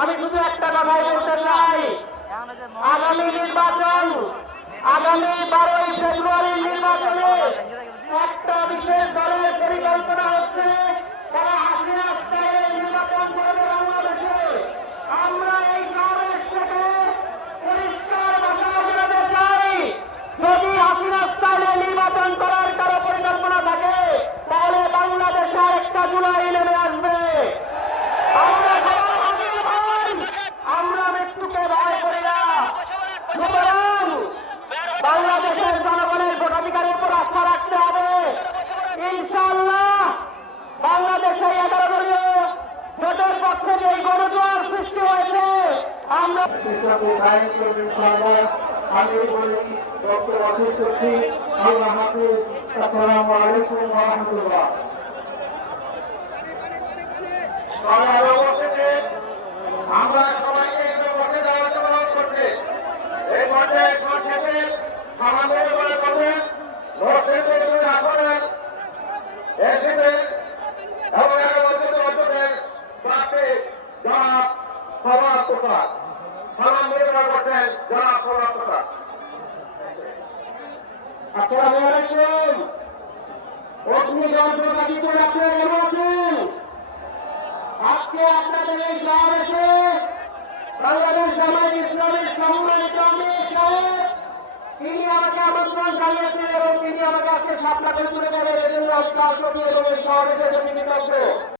আমি শুধু একটা কথাই বলতে চাই। আগামী নির্বাচন আগামী বারোই ফেব্রুয়ারির আমরা আমি বলি ডক্টর অসিত করছি। আল্লাহ হাফিজ। আসসালামু আলাইকুম ওয়া রাহমাতুল্লাহ আমরা সবাইকে বসে যাওয়ার জন্য করছি। এই মধ্যে সংক্ষেপে আমাদের করে করবেন নরসিংহ দুই আসনের এসিতে এবং একত্রিত অঞ্চলের প্রার্থী জনাব সমাজ প্রসাদ নিবেদন করছেন জনাব প্রসাদ আসসালামু আলাইকুম অগ্নিযন্ত্র গাজীপুর আপনার কেমন আছেন আজকে আপনাদের এই সমাবেশে বাংলাদেশ জামায়াত ইসলামের সম্মানিত আমির সাহেব, তিনি আমাকে আমন্ত্রণ জানিয়েছেন এবং তিনি আমাকে আজকে সাপলা করে তুলে দেবেন। এজন্য আজকে এবং এই সমাবেশে কৃতজ্ঞ